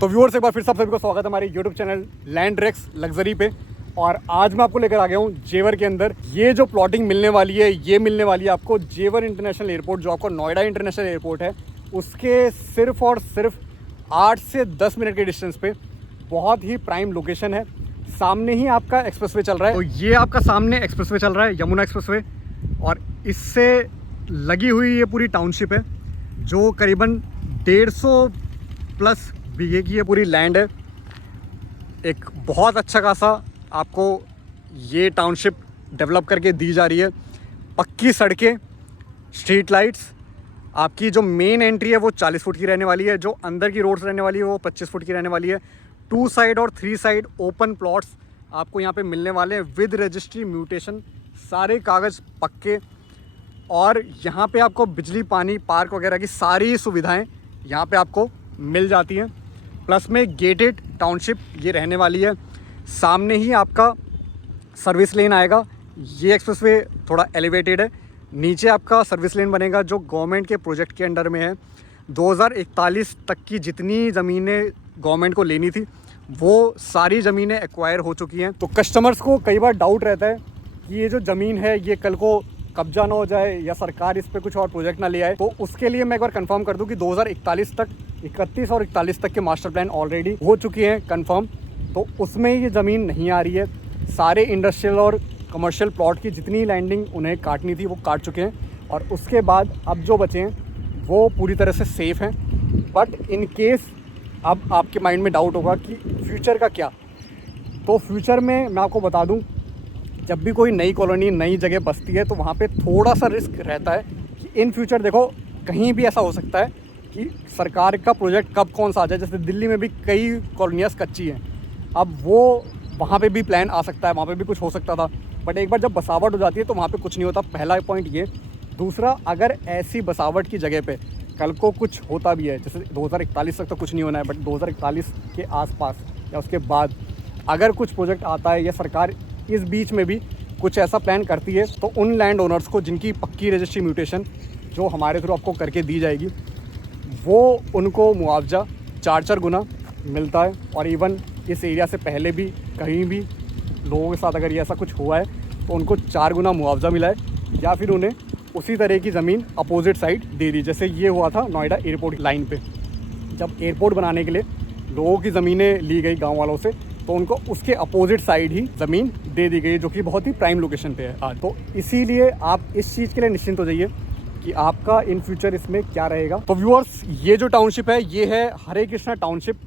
तो व्यूअर्स एक बार फिर से आप सभी को स्वागत है हमारे YouTube channel Land Rex luxury पे। और आज मैं आपको लेकर आ गया हूँ जेवर के अंदर। ये जो प्लॉटिंग मिलने वाली है ये मिलने वाली है आपको जेवर इंटरनेशनल एयरपोर्ट, जो आपको नोएडा इंटरनेशनल एयरपोर्ट है उसके सिर्फ और सिर्फ 8 से 10 मिनट के डिस्टेंस पे। बहुत ही प्राइम लोकेशन है। सामने ही आपका एक्सप्रेसवे चल रहा है। तो ये आपका सामने एक्सप्रेसवे चल रहा है, यमुना एक्सप्रेसवे, और इससे लगी हुई ये पूरी टाउनशिप है जो करीबन 150 प्लस बीघे की ये पूरी लैंड है। एक बहुत अच्छा खासा आपको ये टाउनशिप डेवलप करके दी जा रही है। पक्की सड़कें, स्ट्रीट लाइट्स, आपकी जो मेन एंट्री है वो 40 फुट की रहने वाली है, जो अंदर की रोड्स रहने वाली है वो 25 फुट की रहने वाली है। 2 साइड और 3 साइड ओपन प्लॉट्स आपको यहाँ पे मिलने वाले हैं विद रजिस्ट्री म्यूटेशन, सारे कागज़ पक्के। और यहाँ पे आपको बिजली, पानी, पार्क वगैरह की सारी सुविधाएं यहाँ पे आपको मिल जाती हैं। प्लस में गेटेड टाउनशिप ये रहने वाली है। सामने ही आपका सर्विस लेन आएगा। ये एक्सप्रेसवे थोड़ा एलिवेटेड है। नीचे आपका सर्विस लेन बनेगा जो गवर्नमेंट के प्रोजेक्ट के अंडर में है। 2041 तक की जितनी ज़मीनें गवर्नमेंट को लेनी थी वो सारी ज़मीनें एक्वायर हो चुकी हैं। तो कस्टमर्स को कई बार डाउट रहता है कि ये जो ज़मीन है ये कल को कब्जा ना हो जाए या सरकार इस पर कुछ और प्रोजेक्ट ना ले आए। तो उसके लिए मैं एक बार कंफर्म कर दूं कि 2041 तक, 31 और 41 तक के मास्टर प्लान ऑलरेडी हो चुके हैं कंफर्म। तो उसमें ये ज़मीन नहीं आ रही है। सारे इंडस्ट्रियल और कमर्शियल प्लॉट की जितनी लैंडिंग उन्हें काटनी थी वो काट चुके हैं। और उसके बाद अब जो बचे हैं वो पूरी तरह से सेफ़ हैं। बट इन केस अब आपके माइंड में डाउट होगा कि फ्यूचर का क्या, तो फ्यूचर में मैं आपको बता दूँ, जब भी कोई नई कॉलोनी, नई जगह बसती है तो वहाँ पे थोड़ा सा रिस्क रहता है कि इन फ्यूचर देखो कहीं भी ऐसा हो सकता है कि सरकार का प्रोजेक्ट कब कौन सा आ जाए। जैसे दिल्ली में भी कई कॉलोनियाँ कच्ची हैं, अब वो वहाँ पे भी प्लान आ सकता है, वहाँ पे भी कुछ हो सकता था। बट एक बार जब बसावट हो जाती है तो वहाँ पे कुछ नहीं होता, पहला पॉइंट ये। दूसरा, अगर ऐसी बसावट की जगह पे कल को कुछ होता भी है, जैसे 2041 तक तो कुछ नहीं होना है, बट 2041 के आसपास या उसके बाद अगर कुछ प्रोजेक्ट आता है या सरकार इस बीच में भी कुछ ऐसा प्लान करती है, तो उन लैंड ओनर्स को जिनकी पक्की रजिस्ट्री म्यूटेशन जो हमारे थ्रू आपको करके दी जाएगी, वो उनको मुआवजा 4 गुना मिलता है। और इवन इस एरिया से पहले भी कहीं भी लोगों के साथ अगर ये ऐसा कुछ हुआ है तो उनको 4 गुना मुआवजा मिला है, या फिर उन्हें उसी तरह की ज़मीन अपोजिट साइड दे दी। जैसे ये हुआ था नोएडा एयरपोर्ट लाइन पे, जब एयरपोर्ट बनाने के लिए लोगों की ज़मीनें ली गई गाँव वालों से, तो उनको उसके अपोजिट साइड ही ज़मीन दे दी गई, जो कि बहुत ही प्राइम लोकेशन पे है आज। तो इसीलिए आप इस चीज़ के लिए निश्चिंत हो जाइए कि आपका इन फ्यूचर इसमें क्या रहेगा। तो व्यूअर्स, ये जो टाउनशिप है ये है हरे कृष्णा टाउनशिप,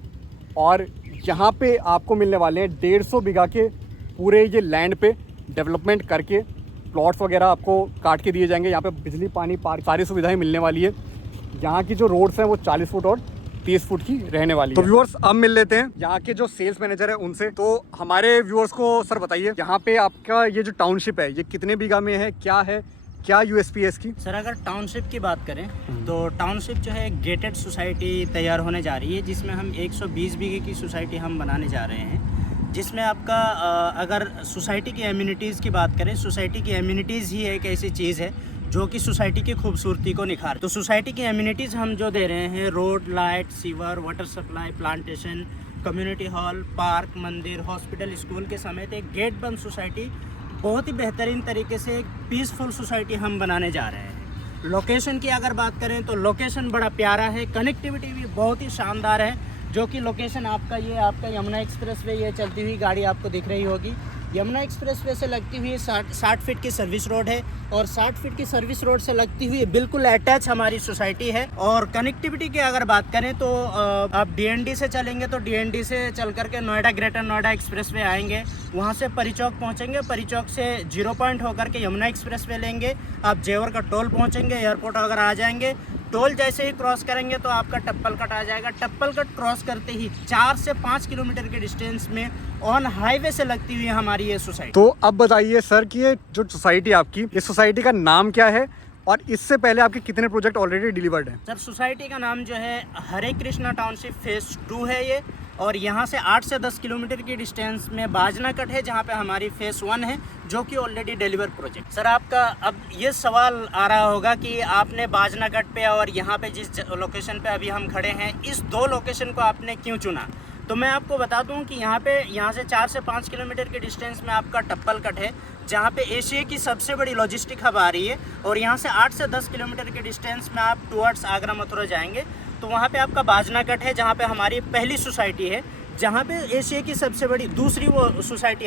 और यहाँ पे आपको मिलने वाले हैं 150 बीघा के पूरे ये लैंड पे डेवलपमेंट करके प्लॉट्स वगैरह आपको काट के दिए जाएंगे। यहाँ पे बिजली, पानी, पार्क, सारी सुविधाएँ मिलने वाली है। यहाँ की जो रोड्स हैं वो 40 फुट और 30 फुट की रहने वाली है। तो व्यूअर्स, अब मिल लेते हैं यहाँ के जो सेल्स मैनेजर है उनसे। तो हमारे व्यूअर्स को सर बताइए, यहाँ पे आपका ये जो टाउनशिप है ये कितने बीघा में है, क्या यूएसपी है इसकी? सर, अगर टाउनशिप की बात करें तो टाउनशिप जो है गेटेड सोसाइटी तैयार होने जा रही है, जिसमें हम 120 बीघे की सोसाइटी हम बनाने जा रहे हैं। जिसमें आपका अगर सोसाइटी की एम्यूनिटीज़ की बात करें, सोसाइटी की एम्यूनिटीज़ ही एक ऐसी चीज़ है जो कि सोसाइटी की खूबसूरती को निखार। तो सोसाइटी की एम्यूनिटीज़ हम जो दे रहे हैं, road, light, sewer, water supply, plantation, community hall, park, मंदिर, हॉस्पिटल, स्कूल के समेत एक गेट बंद सोसाइटी, बहुत ही बेहतरीन तरीके से एक पीसफुल सोसाइटी हम बनाने जा रहे हैं। लोकेशन की अगर बात करें तो लोकेशन बड़ा प्यारा है, कनेक्टिविटी भी बहुत ही शानदार है। जो कि लोकेशन आपका यमुना एक्सप्रेसवे, ये चलती हुई गाड़ी आपको दिख रही होगी, यमुना एक्सप्रेसवे से लगती हुई 60 फीट की सर्विस रोड है, और 60 फीट की सर्विस रोड से लगती हुई बिल्कुल अटैच हमारी सोसाइटी है। और कनेक्टिविटी की अगर बात करें तो आप डीएनडी से चलेंगे तो डीएनडी से चल करके नोएडा, ग्रेटर नोएडा एक्सप्रेसवे आएंगे, वहां से परी चौक पहुँचेंगे, परी चौक से 0 पॉइंट होकर के यमुना एक्सप्रेसवे लेंगे, आप जेवर का टोल पहुँचेंगे, एयरपोर्ट अगर आ जाएंगे, टोल जैसे ही क्रॉस करेंगे तो आपका टप्पल कट आ जाएगा। टप्पल कट क्रॉस करते ही 4 से 5 किलोमीटर के डिस्टेंस में ऑन हाईवे से लगती हुई हमारी ये सोसाइटी। तो अब बताइए सर कि ये जो सोसाइटी आपकी, इस सोसाइटी का नाम क्या है और इससे पहले आपके कितने प्रोजेक्ट ऑलरेडी डिलीवर्ड हैं? सर, सोसाइटी का नाम जो है हरे कृष्णा टाउनशिप फेज 2 है ये, और यहाँ से 8 से 10 किलोमीटर की डिस्टेंस में बाजनाकट है, जहाँ पे हमारी फेस 1 है, जो कि ऑलरेडी डिलीवर प्रोजेक्ट। सर आपका अब ये सवाल आ रहा होगा कि आपने बाजनाकट पे और यहाँ पे जिस लोकेशन पे अभी हम खड़े हैं, इस दो लोकेशन को आपने क्यों चुना? तो मैं आपको बता दूं कि यहाँ से 4 से 5 किलोमीटर के डिस्टेंस में आपका टप्पल कट है, जहाँ पे एशिया की सबसे बड़ी लॉजिस्टिक हब आ रही है। और यहाँ से 8 से 10 किलोमीटर के डिस्टेंस में आप टुवर्ड्स आगरा मथुरा जाएंगे तो वहाँ पे आपका बाजनाकट है, जहाँ पे हमारी पहली सोसाइटी है, जहाँ पे एशिया की सबसे बड़ी दूसरी वो सोसाइटी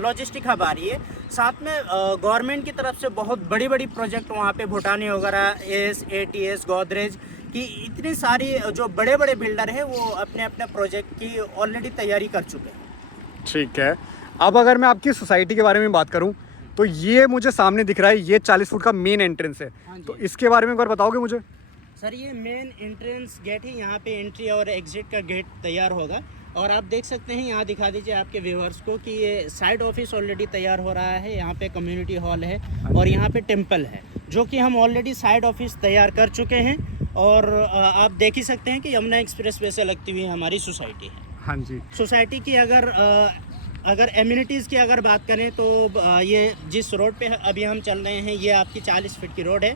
लॉजिस्टिक हब आ रही है। साथ में गवर्नमेंट की तरफ से बहुत बड़ी बड़ी प्रोजेक्ट वहाँ पे भूटानी वगैरह, ATS, गोदरेज की इतनी सारी जो बड़े बड़े बिल्डर हैं वो अपने अपने प्रोजेक्ट की ऑलरेडी तैयारी कर चुके हैं। ठीक है, अब अगर मैं आपकी सोसाइटी के बारे में बात करूं तो ये मुझे सामने दिख रहा है, ये 40 फुट का मेन एंट्रेंस है। तो इसके बारे में एक बार बताओगे मुझे? सर ये मेन एंट्रेंस गेट है, यहाँ पे एंट्री और एग्जिट का गेट तैयार होगा। और आप देख सकते हैं, यहाँ दिखा दीजिए आपके व्यूअर्स को कि ये साइड ऑफिस ऑलरेडी तैयार हो रहा है। यहाँ पे कम्युनिटी हॉल है और यहाँ पे टेम्पल है, जो कि हम ऑलरेडी साइड ऑफिस तैयार कर चुके हैं। और आप देख ही सकते हैं कि यमुना एक्सप्रेस वे से लगती हुई हमारी सोसाइटी है। हाँ जी। सोसाइटी की अगर एम्यूनिटीज़ की अगर बात करें तो ये जिस रोड पे अभी हम चल रहे हैं, ये आपकी 40 फीट की रोड है।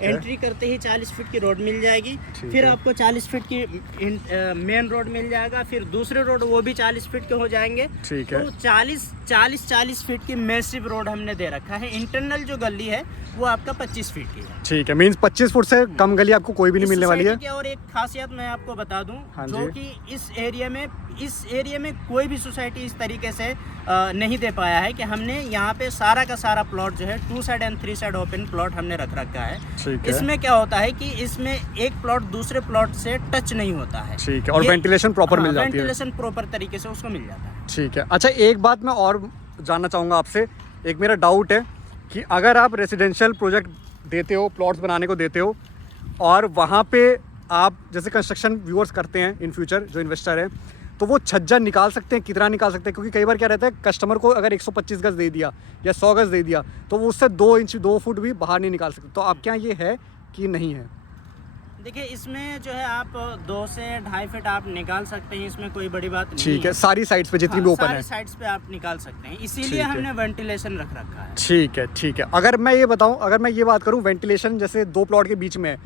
एंट्री करते ही 40 फीट की रोड मिल जाएगी, फिर आपको 40 फीट की मेन रोड मिल जाएगा, फिर दूसरे रोड वो भी 40 फीट के हो जाएंगे। ठीक है। तो 40 फीट की मैसिव रोड हमने दे रखा है। इंटरनल जो गली है वो आपका 25 फीट की है। ठीक है, मीन्स 25 फुट से कम गली आपको कोई भी नहीं मिलने वाली है। और एक खासियत मैं आपको बता दूं, जो कि इस एरिया में कोई भी सोसाइटी इस तरीके से नहीं दे पाया है कि हमने यहाँ पे सारा का सारा प्लॉट जो है 2 side and 3 side open plot हमने रख रखा है। इसमें क्या होता है कि इसमें एक प्लॉट दूसरे प्लॉट से टच नहीं होता है। ठीक है, और वेंटिलेशन प्रॉपर मिल जाती है। वेंटिलेशन प्रॉपर तरीके से उसको मिल जाता है। ठीक है। अच्छा, एक बात मैं और जानना चाहूँगा आपसे, एक मेरा डाउट है कि अगर आप रेजिडेंशियल प्रोजेक्ट देते हो, प्लॉट्स बनाने को देते हो, और वहाँ पे आप जैसे कंस्ट्रक्शन व्यूअर्स करते हैं इन फ्यूचर, जो इन्वेस्टर हैं, तो वो छज्जा निकाल सकते हैं? कितना निकाल सकते हैं? क्योंकि कई बार क्या रहता है, कस्टमर को अगर 125 गज दे दिया या 100 गज दे दिया तो वो उससे 2 इंच 2 फुट भी बाहर नहीं निकाल सकते। तो आपके यहाँ ये है कि नहीं है? देखिए, इसमें जो है आप 2 से 2.5 फीट आप निकाल सकते हैं, इसमें कोई बड़ी बात नहीं ठीक है, सारी साइड्स पे जितनी भी ओपन है, सारी साइड्स पे आप निकाल सकते हैं, इसीलिए हमने वेंटिलेशन रख रखा है। ठीक है, ठीक है। अगर मैं ये बताऊं, अगर मैं ये बात करूं, वेंटिलेशन जैसे 2 प्लॉट के बीच में है,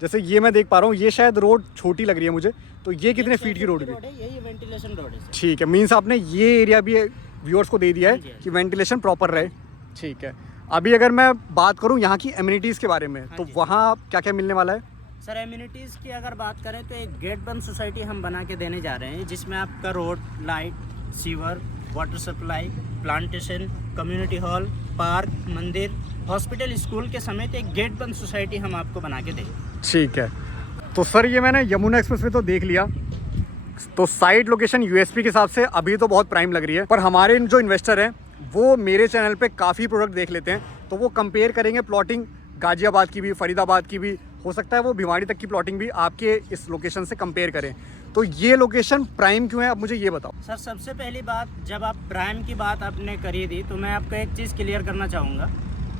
जैसे ये मैं देख पा रहा हूँ, ये शायद रोड छोटी लग रही है मुझे, तो ये कितने फीट की रोड है? यही वेंटिलेशन रोड है। ठीक है, मीन्स आपने ये एरिया भी व्यूअर्स को दे दिया है कि वेंटिलेशन प्रॉपर रहे। ठीक है। अभी अगर मैं बात करूँ यहाँ की एमिनिटीज़ के बारे में, तो वहाँ क्या क्या मिलने वाला है? सर एमिनिटीज़ की अगर बात करें तो एक गेट बंद सोसाइटी हम बना के देने जा रहे हैं, जिसमें आपका road, light, sewer, water supply, plantation, community hall, park, मंदिर, हॉस्पिटल, स्कूल के समेत एक गेट बंद सोसाइटी हम आपको बना के देंगे। ठीक है। तो सर ये मैंने यमुना एक्सप्रेस वे तो देख लिया, तो साइट लोकेशन यूएसपी के हिसाब से अभी तो बहुत प्राइम लग रही है, पर हमारे जो इन्वेस्टर हैं वो मेरे चैनल पे काफ़ी प्रोडक्ट देख लेते हैं, तो वो कंपेयर करेंगे प्लॉटिंग गाजियाबाद की भी, फरीदाबाद की भी, हो सकता है वो भिवाड़ी तक की प्लॉटिंग भी आपके इस लोकेशन से कंपेयर करें। तो ये लोकेशन प्राइम क्यों है, आप मुझे ये बताओ। सर सबसे पहली बात, जब आप प्राइम की बात आपने करी थी तो मैं आपको एक चीज़ क्लियर करना चाहूँगा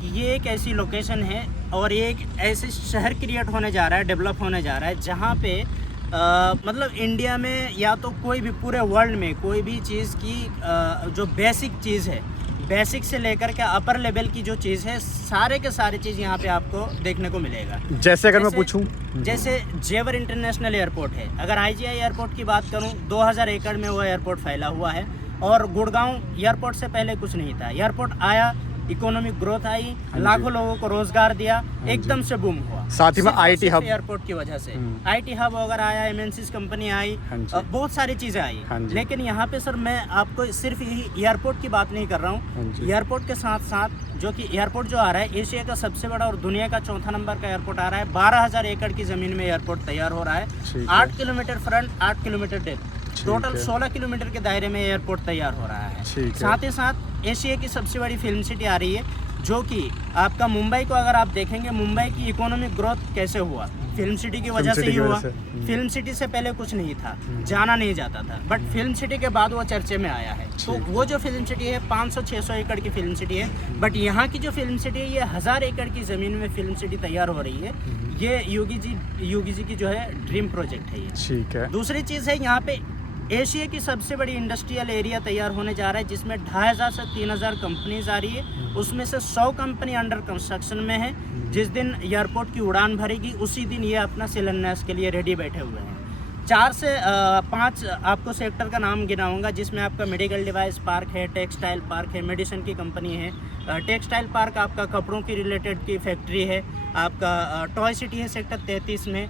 कि ये एक ऐसी लोकेशन है और ये एक ऐसे शहर क्रिएट होने जा रहा है, डेवलप होने जा रहा है, जहाँ पे मतलब इंडिया में या तो कोई भी पूरे वर्ल्ड में कोई भी चीज़ की जो बेसिक चीज़ है, बेसिक से लेकर के अपर लेवल की जो चीज़ है, सारे के सारी चीज़ यहाँ पे आपको देखने को मिलेगा। जैसे अगर मैं पूछूं, जैसे जेवर इंटरनेशनल एयरपोर्ट है, अगर IGI एयरपोर्ट की बात करूँ, 2000 एकड़ में वो एयरपोर्ट फैला हुआ है, और गुड़गांव एयरपोर्ट से पहले कुछ नहीं था। एयरपोर्ट आया, इकोनॉमिक ग्रोथ आई, लाखों लोगों को रोजगार दिया, एकदम से बूम हुआ। साथ ही में IT हब, एयरपोर्ट की वजह से IT हब वगैरह आया, MNCs कंपनी आई, बहुत सारी चीज़ें आई। लेकिन यहाँ पे सर मैं आपको सिर्फ यही एयरपोर्ट की बात नहीं कर रहा हूँ, एयरपोर्ट के साथ साथ जो कि एयरपोर्ट जो आ रहा है, एशिया का सबसे बड़ा और दुनिया का 4था नंबर का एयरपोर्ट आ रहा है। 12,000 एकड़ की ज़मीन में एयरपोर्ट तैयार हो रहा है। 8 kilometre front, 8 kilometre depth, total 16 kilometre के दायरे में एयरपोर्ट तैयार हो रहा है। साथ ही साथ एशिया की सबसे बड़ी फिल्म सिटी आ रही है, जो कि आपका मुंबई को अगर आप देखेंगे, मुंबई की इकोनॉमिक ग्रोथ कैसे हुआ, फिल्म सिटी की वजह से ही हुआ। फिल्म सिटी से पहले कुछ नहीं था, जाना नहीं जाता था, बट फिल्म सिटी के बाद वो चर्चे में आया है। तो वो जो फिल्म सिटी है 500-600 एकड़ की फिल्म सिटी है, बट यहाँ की जो फिल्म सिटी है, ये 1000 एकड़ की ज़मीन में फिल्म सिटी तैयार हो रही है। ये योगी जी की जो है ड्रीम प्रोजेक्ट है ये। ठीक है। दूसरी चीज़ है, यहाँ पे एशिया की सबसे बड़ी इंडस्ट्रियल एरिया तैयार होने जा रहा है, जिसमें 2500 से 3000 कंपनीज आ रही है। उसमें से 100 कंपनी अंडर कंस्ट्रक्शन में है। जिस दिन एयरपोर्ट की उड़ान भरेगी उसी दिन ये अपना शिलान्यास के लिए रेडी बैठे हुए हैं। 4 से 5 आपको सेक्टर का नाम गिनाऊंगा, जिसमें आपका मेडिकल डिवाइस पार्क है, टेक्सटाइल पार्क है, मेडिसिन की कंपनी है। टेक्सटाइल पार्क आपका कपड़ों की रिलेटेड की फैक्ट्री है। आपका टॉय सिटी है सेक्टर 33 में,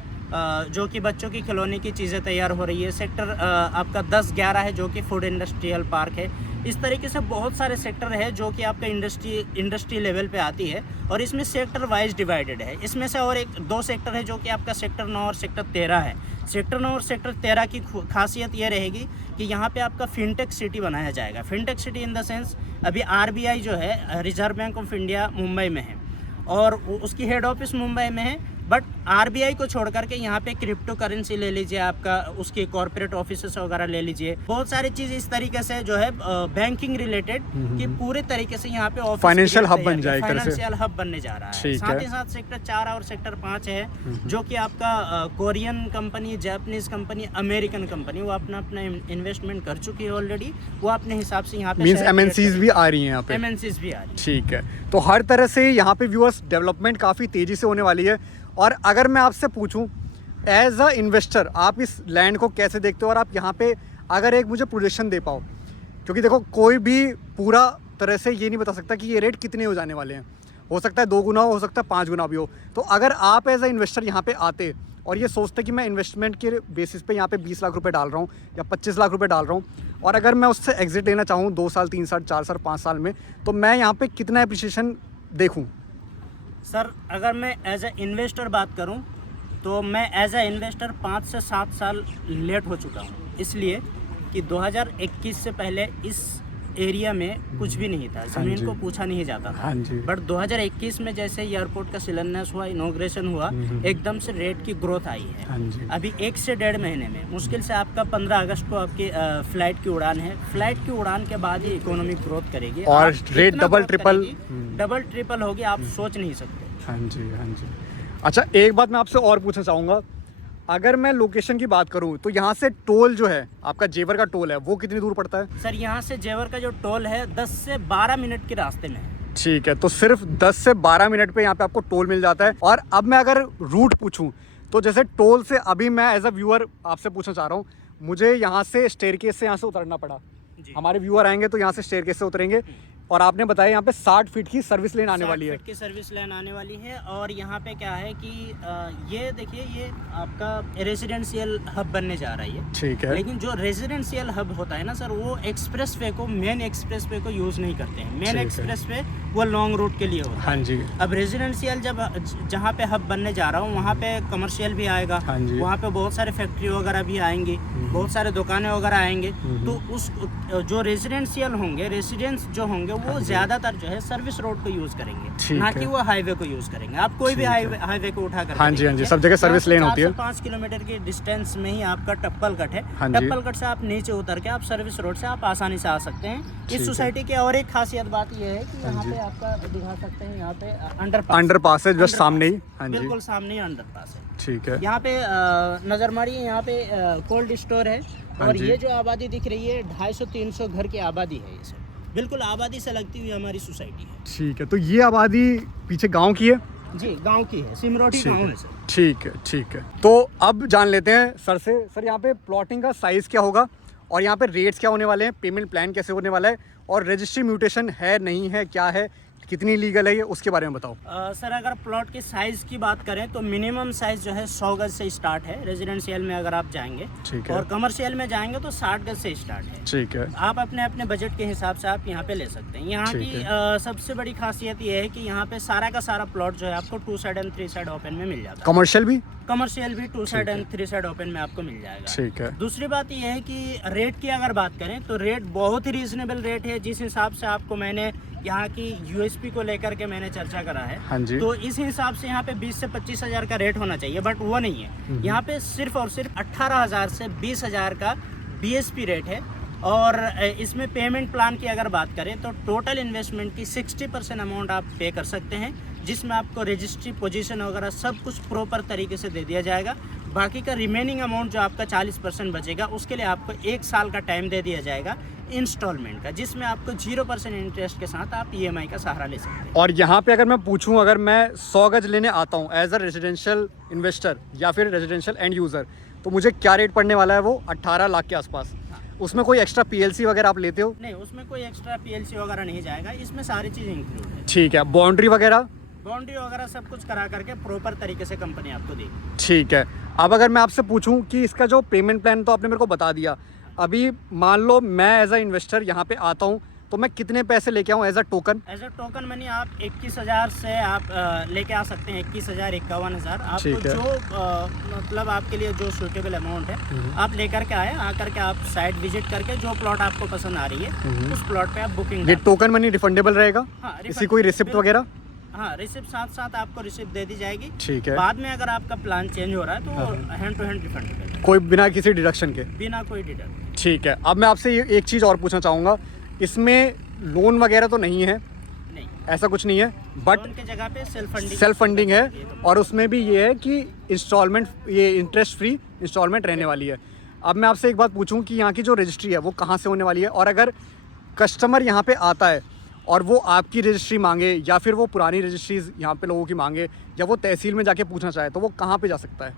जो कि बच्चों की खिलौने की चीज़ें तैयार हो रही है। सेक्टर आपका 10-11 है, जो कि फूड इंडस्ट्रियल पार्क है। इस तरीके से बहुत सारे सेक्टर है जो कि आपका इंडस्ट्री लेवल पे आती है, और इसमें सेक्टर वाइज डिवाइडेड है। इसमें से और 2 सेक्टर है जो कि आपका सेक्टर 9 और सेक्टर 13 है। सेक्टर 9 और सेक्टर 13 की खासियत ये रहेगी कि यहाँ पे आपका फिनटेक सिटी बनाया जाएगा। Fintech city in the sense, अभी RBI जो है, reserve bank of India, Mumbai में है और उसकी हेड ऑफिस मुंबई में है। बट RBI को छोड़ करके यहाँ पे क्रिप्टो करेंसी ले लीजिए, आपका उसके कॉर्पोरेट ऑफिसेस वगैरह ले लीजिए, बहुत सारी चीज़ इस तरीके से जो है बैंकिंग रिलेटेड कि पूरे तरीके से यहाँ पे फाइनेंशियल हब बन जाएगा, फाइनेंशियल हब बनने जा रहा है। साथ ही साथ सेक्टर 4 और सेक्टर 5 है, जो कि आपका Korean company, Japanese company, American company, वो अपना इन्वेस्टमेंट कर चुकी है ऑलरेडी। वो अपने हिसाब से यहाँ पे MNCs भी आ रही हैं यहाँ पे। MNCs भी आ रही है। ठीक है, तो हर तरह से यहाँ पे व्यूअर्स डेवलपमेंट काफ़ी तेज़ी से होने वाली है। और अगर मैं आपसे पूछूं एज अ इन्वेस्टर, आप इस लैंड को कैसे देखते हो, और आप यहाँ पे अगर एक मुझे प्रोजेक्शन दे पाओ, क्योंकि देखो कोई भी पूरा तरह से ये नहीं बता सकता कि ये रेट कितने हो जाने वाले हैं। हो सकता है 2 गुना हो सकता है 5 गुना भी हो। तो अगर आप एज अ इन्वेस्टर यहाँ पे आते और ये सोचते कि मैं इन्वेस्टमेंट के बेसिस पे यहाँ पे 20 लाख रुपए डाल रहा हूँ या 25 लाख रुपए डाल रहा हूँ, और अगर मैं उससे एग्जिट लेना चाहूँ 2 साल, 3 साल, 4 साल, 5 साल में, तो मैं यहाँ पे कितना एप्रिसिएशन देखूँ? सर, अगर मैं एज ए इन्वेस्टर बात करूं तो मैं एज ए इन्वेस्टर 5 से 7 साल लेट हो चुका हूं, इसलिए कि 2021 से पहले इस एरिया में कुछ भी नहीं था, ज़मीन को पूछा नहीं जाता था। बट 2021 में जैसे एयरपोर्ट का शिलान्यास हुआ, इनॉग्रेशन हुआ, एकदम से रेट की ग्रोथ आई है। अभी 1 से 1.5 महीने में मुश्किल से आपका 15 अगस्त को आपकी फ्लाइट की उड़ान है। फ्लाइट की उड़ान के बाद ही इकोनॉमिक ग्रोथ करेगी और रेट डबल ट्रिपल होगी, आप सोच नहीं सकते। हाँ जी, हाँ जी। अच्छा, एक बात मैं आपसे और पूछना चाहूँगा, अगर मैं लोकेशन की बात करूं तो यहाँ से टोल जो है आपका जेवर का टोल है वो कितनी दूर पड़ता है? सर, यहाँ से जेवर का जो टोल है 10 से 12 मिनट के रास्ते में है। ठीक है, तो सिर्फ 10 से 12 मिनट पे यहाँ पे आपको टोल मिल जाता है। और अब मैं अगर रूट पूछूं तो जैसे टोल से अभी मैं एज अ व्यूअर आपसे पूछना चाह रहा हूँ, मुझे यहाँ से स्टेयरकेस से यहाँ से उतरना पड़ा, हमारे व्यूअर आएंगे तो यहाँ से स्टेयरकेस से उतरेंगे, और आपने बताया यहाँ पे 60 फीट की सर्विस लेन आने वाली है। 60 फीट की सर्विस लेन आने वाली है। और यहाँ पे क्या है कि ये देखिए, ये आपका रेजिडेंशियल हब बनने जा रही है। ठीक है, लेकिन जो रेजिडेंशियल हब होता है ना सर, वो एक्सप्रेस वे को, मेन एक्सप्रेस वे को यूज़ नहीं करते हैं। मेन एक्सप्रेस वे वो लॉन्ग रूट के लिए होता है। हाँ जी। अब रेजिडेंशियल जब जहाँ पे हब बनने जा रहा हूँ वहाँ पे कमर्शियल भी आएगा। हाँ जी। वहाँ पे बहुत सारे फैक्ट्री वगैरह भी आएंगी, बहुत सारे दुकानें वगैरह आएंगे। तो उस जो रेजिडेंशियल होंगे, रेसिडेंस जो होंगे, वो ज़्यादातर जो है सर्विस रोड को यूज़ करेंगे, ना कि वो हाईवे को यूज़ करेंगे। आप कोई भी हाईवे को उठा कर, हाँ जी, हाँ जी, सब जगह सर्विस लेन होती है। 5 किलोमीटर की डिस्टेंस में ही आपका टप्पल कट है। टप्पल कट से आप नीचे उतर के आप सर्विस रोड से आप आसानी से आ सकते हैं। इस सोसाइटी की और एक खासियत बात यह है कि यहाँ पे आपका दिखा सकते हैं, यहाँ पे अंडरपास है जस्ट सामने ही। हाँ जी, बिल्कुल सामने ही अंडरपास है। ठीक है, यहाँ पे नजर मारिए, यहाँ पे कोल्ड स्टोर है। और ये जो आबादी दिख रही है 250-300 घर की आबादी है। ये बिल्कुल आबादी से लगती हुई हमारी सोसाइटी है। ठीक है, तो ये आबादी पीछे गांव की है? जी, गांव की है, सिमरोटी गांव है सर। ठीक है, ठीक है। तो अब जान लेते हैं सर से, सर यहाँ पे प्लॉटिंग का साइज़ क्या होगा, और यहाँ पे रेट्स क्या होने वाले हैं, पेमेंट प्लान कैसे होने वाला है, और रजिस्ट्री म्यूटेशन है नहीं है, क्या है, कितनी लीगल है ये, उसके बारे में बताओ। सर, अगर प्लॉट के साइज़ की बात करें तो मिनिमम साइज़ जो है 100 गज से स्टार्ट है रेजिडेंशियल में अगर आप जाएंगे। ठीक है। और कमर्शियल में जाएंगे तो 60 गज से स्टार्ट है। ठीक है। आप अपने अपने बजट के हिसाब से आप यहाँ पे ले सकते हैं। यहाँ की सबसे बड़ी खासियत ये है कि यहाँ पे सारा का सारा प्लॉट जो है आपको 2 साइड एंड 3 साइड ओपन में मिल जाता है। कमर्शियल भी 2 साइड एंड 3 साइड ओपन में आपको मिल जाएगा। ठीक है। दूसरी बात ये है कि रेट की अगर बात करें तो रेट बहुत ही रीजनेबल रेट है। जिस हिसाब से आपको मैंने यहाँ की यूएसपी को लेकर के मैंने चर्चा करा है, हाँ जी, तो इस हिसाब से यहाँ पे 20 से 25 हज़ार का रेट होना चाहिए, बट वो नहीं है। यहाँ पे सिर्फ और सिर्फ 18,000 से 20,000 का बीएसपी रेट है। और इसमें पेमेंट प्लान की अगर बात करें तो टोटल इन्वेस्टमेंट की 60% अमाउंट आप पे कर सकते हैं, जिसमें आपको रजिस्ट्री पोजीशन वगैरह सब कुछ प्रॉपर तरीके से दे दिया जाएगा। बाकी का रिमेनिंग अमाउंट जो आपका 40% बचेगा उसके लिए आपको 1 साल का टाइम दे दिया जाएगा इंस्टॉलमेंट का, जिसमें आपको 0% इंटरेस्ट के साथ आप EMI का सहारा ले सकते हैं। और यहाँ पे अगर मैं पूछूं, अगर मैं 100 गज लेने आता हूँ एज अ रेजिडेंशियल इन्वेस्टर या फिर रेजिडेंशियल एंड यूज़र, तो मुझे क्या रेट पड़ने वाला है? वो 18 लाख के आसपास। उसमें कोई एक्स्ट्रा PLC वगैरह आप लेते हो? नहीं, उसमें कोई एक्स्ट्रा PLC वगैरह नहीं जाएगा, इसमें सारी चीज़ इंक्लूड है। ठीक है। बाउंड्री वगैरह? बाउंड्री वगैरह सब कुछ करा करके प्रॉपर तरीके से कंपनी आपको देगी। ठीक है। अब अगर मैं आपसे पूछूं कि इसका जो पेमेंट प्लान तो आपने मेरे को बता दिया, अभी मान लो मैं एज अ इन्वेस्टर यहाँ पे आता हूँ तो मैं कितने पैसे लेके आऊँ as a token? As a token money आप 21,000 से आप लेके आ सकते हैं। 21,000, 51,000 आपको ठीक है। जो मतलब आपके लिए जो सूटेबल अमाउंट है आप लेकर के आए, आकर के आप साइट विजिट करके जो प्लॉट आपको पसंद आ रही है उस प्लॉट पे आप बुकिंग। ये टोकन मनी रिफंडेबल रहेगा? हाँ, इसकी कोई रिसिप्ट वगैरह? हाँ, रिसिप्ट साथ साथ आपको रिसिप्ट दे दी जाएगी। ठीक है। बाद में अगर आपका प्लान चेंज हो रहा है तो हैंड टू हैंड रिफंड कोई बिना किसी डिडक्शन के? बिना कोई डिडक्ट। ठीक है। अब मैं आपसे ये एक चीज़ और पूछना चाहूँगा, इसमें लोन वगैरह तो नहीं है? नहीं, ऐसा कुछ नहीं है, बट लोन की जगह पे सेल्फ फंडिंग है। और उसमें भी ये है कि इंस्टॉलमेंट, ये इंटरेस्ट फ्री इंस्टॉलमेंट रहने वाली है। अब मैं आपसे एक बात पूछूं कि यहाँ की जो रजिस्ट्री है वो कहाँ से होने वाली है, और अगर कस्टमर यहाँ पे आता है और वो आपकी रजिस्ट्री मांगे या फिर वो पुरानी रजिस्ट्रीज यहाँ पे लोगों की मांगे या वो तहसील में जाके पूछना चाहे तो वो कहाँ पे जा सकता है?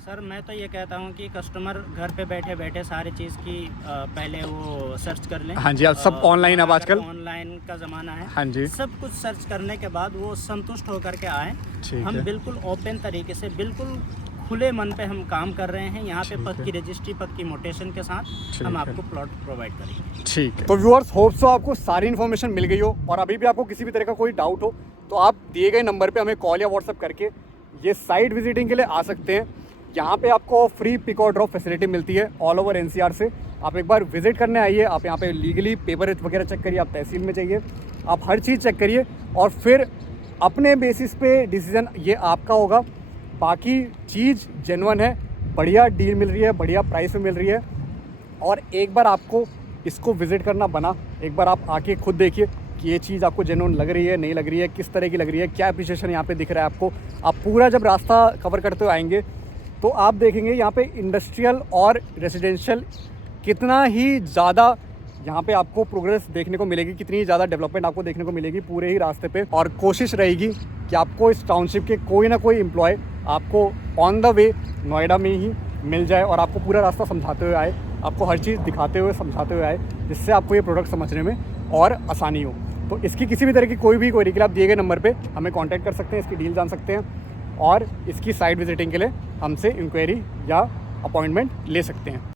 सर मैं तो ये कहता हूँ कि कस्टमर घर पे बैठे बैठे सारी चीज़ की पहले वो सर्च कर लें। हाँ जी, अब सब ऑनलाइन अब आजकल ऑनलाइन का ज़माना है। हाँ जी, सब कुछ सर्च करने के बाद वो संतुष्ट होकर के आए। ठीक हम है। बिल्कुल ओपन तरीके से, बिल्कुल खुले मन पे हम काम कर रहे हैं। यहाँ पे पक्की रजिस्ट्री, पक्की मोटेशन के साथ हम आपको प्लॉट प्रोवाइड करेंगे। ठीक है। तो व्यूअर्स, होप सो आपको सारी इन्फॉर्मेशन मिल गई हो, और अभी भी आपको किसी भी तरह का कोई डाउट हो तो आप दिए गए नंबर पे हमें कॉल या व्हाट्सअप करके ये साइट विजिटिंग के लिए आ सकते हैं। यहाँ पे आपको फ्री पिक और ड्रॉप फैसिलिटी मिलती है ऑल ओवर NCR से। आप एक बार विजिट करने आइए, आप यहाँ पे लीगली पेपर वगैरह चेक करिए, आप तहसील में जाइए, आप हर चीज़ चेक करिए और फिर अपने बेसिस पे डिसीजन ये आपका होगा। बाकी चीज़ जेन्युइन है, बढ़िया डील मिल रही है, बढ़िया प्राइस में मिल रही है। और एक बार आपको इसको विज़िट करना बना, एक बार आप आके खुद देखिए कि ये चीज़ आपको जेन्युइन लग रही है, नहीं लग रही है, किस तरह की लग रही है, क्या एप्रिसिएशन यहाँ पे दिख रहा है आपको। आप पूरा जब रास्ता कवर करते हुए आएंगे तो आप देखेंगे यहाँ पे इंडस्ट्रियल और रेजिडेंशियल कितना ही ज़्यादा यहाँ पे आपको प्रोग्रेस देखने को मिलेगी, कितनी ज़्यादा डेवलपमेंट आपको देखने को मिलेगी पूरे ही रास्ते पे। और कोशिश रहेगी कि आपको इस टाउनशिप के कोई ना कोई एम्प्लॉय आपको ऑन द वे नोएडा में ही मिल जाए और आपको पूरा रास्ता समझाते हुए आए, आपको हर चीज़ दिखाते हुए समझाते हुए आए, जिससे आपको ये प्रोडक्ट समझने में और आसानी हो। तो इसकी किसी भी तरह की कोई भी क्वेरी के लिए आप दिए गए नंबर पर हमें कॉन्टैक्ट कर सकते हैं, इसकी डील जान सकते हैं और इसकी साइट विजिटिंग के लिए हमसे इंक्वायरी या अपॉइंटमेंट ले सकते हैं।